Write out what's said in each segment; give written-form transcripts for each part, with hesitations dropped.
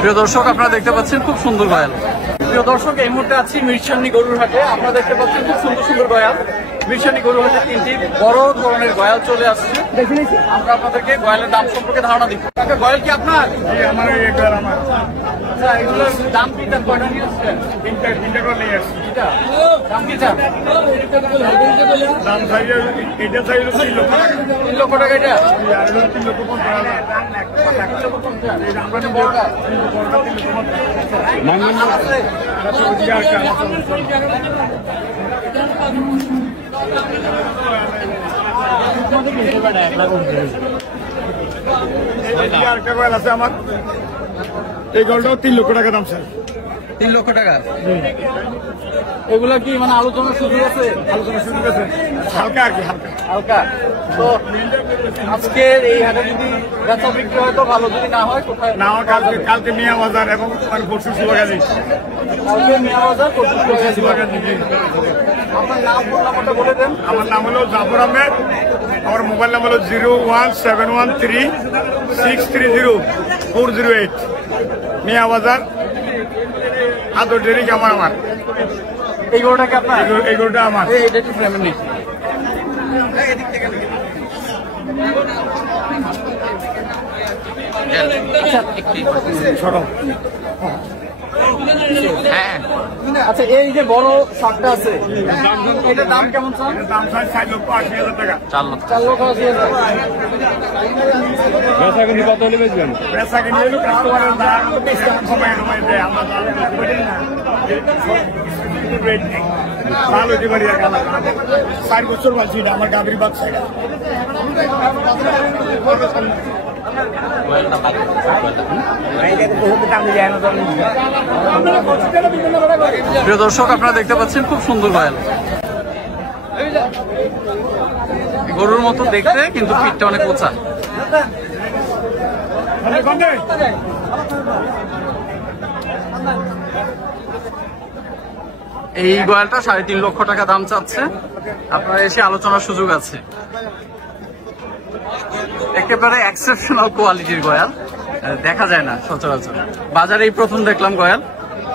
প্রিয় দর্শক, আপনারা দেখতে পাচ্ছেন খুব সুন্দর গয়াল। প্রিয় দর্শক, এই মুহূর্তে আছি মিরসানি গরুর হাটে। আপনারা দেখতে পাচ্ছেন খুব সুন্দর সুন্দর গয়াল। মিরসানি গরুর হাটে তিনটি বড় ধরনের গয়াল চলে আসছে। আমরা আপনাদেরকে গয়ালের দাম সম্পর্কে ধারণা দিব। গয়াল কি আপনার? আচ্ছা, এগুলোর দাম কি? কয়টা নিয়ে আসছেন? তিনটা করে নিয়ে আসছি। দাম কি চান? দাম চাইলে এটা চাইলে 3 লক্ষ টাকা। 3 লক্ষ টাকা এটা? 3 লক্ষ 50 আছে আমার। এই গলটাও 3 লক্ষ টাকা দাম স্যার। 3 লক্ষ টাকা। এগুলা কি মানে আলোচনার সুযোগ আছে? আলোচনার সুযোগ আছে হালকা আর কি, হালকা হালকা। তো আজকের এই হাটে যদি বেচা বিক্রি হয় তো ভালো, যদি না হয় কোথায়? না হয় কালকে মিয়া বাজার এবং পরশু শিবাগাজী। কালকে মিয়া বাজার, পরশু শিবাগাজী। আপনার নাম, ফোন নাম্বারটা বলে দেন। আমার নাম হলো জাফর আহমেদ। আমার মোবাইল নাম্বার হলো 01713630408। মিয়া বাজার আদর ডেরি আমার। আমার এই গরুটা কি আপনার? এই গরুটা আমার। এটা একটু ফ্রেমে নেই। আচ্ছা, এই যে বড় শাকটা আছে, এটার দাম কেমন? দাম 4,80,000 টাকা। 4,80,000 টাকা। বেচা কিনে কত হলে বেচবেন? বেচা কিনে হলো কাস্টমারের দাম কমায় দেয়। আমরা ভালো হতে পারি। 4 বছর বাঁচি, আমার গাভীর বাচ্চা। প্রিয় দর্শক, আপনারা দেখতে পাচ্ছেন খুব সুন্দর গয়াল। গরুর মতো দেখতে, কিন্তু পিঠটা অনেক উঁচা। এই গয়ালটা 3.5 লক্ষ টাকা দাম চাচ্ছে। আপনারা এসে আলোচনার সুযোগ আছে। একেবারে এক্সেপশনাল কোয়ালিটির গয়াল, দেখা যায় না সচরাচর। বাজারে এই প্রথম দেখলাম গয়াল।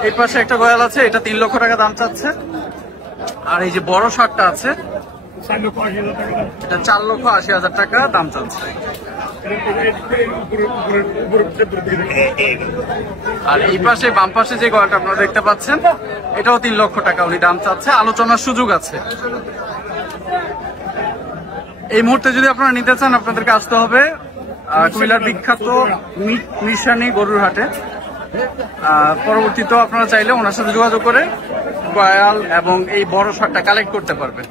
এই পাশে একটা গয়াল আছে, এটা 3 লক্ষ টাকা দাম চাচ্ছে। আর এই যে বড় শাকটা আছে, এটা 4,80,000 টাকা দাম চাচ্ছে। আর এই পাশে বাম পাশে যে গয়ালটা আপনারা দেখতে পাচ্ছেন, এটাও 3 লক্ষ টাকা উনি দাম চাচ্ছে। আলোচনার সুযোগ আছে। এই মুহূর্তে যদি আপনারা নিতে চান, আপনাদেরকে আসতে হবে কুমিল্লার বিখ্যাত মিরসানি গরুর হাটে। পরবর্তীতেও আপনারা চাইলে ওনার সাথে যোগাযোগ করে গয়াল এবং এই বড় শাকটা কালেক্ট করতে পারবেন।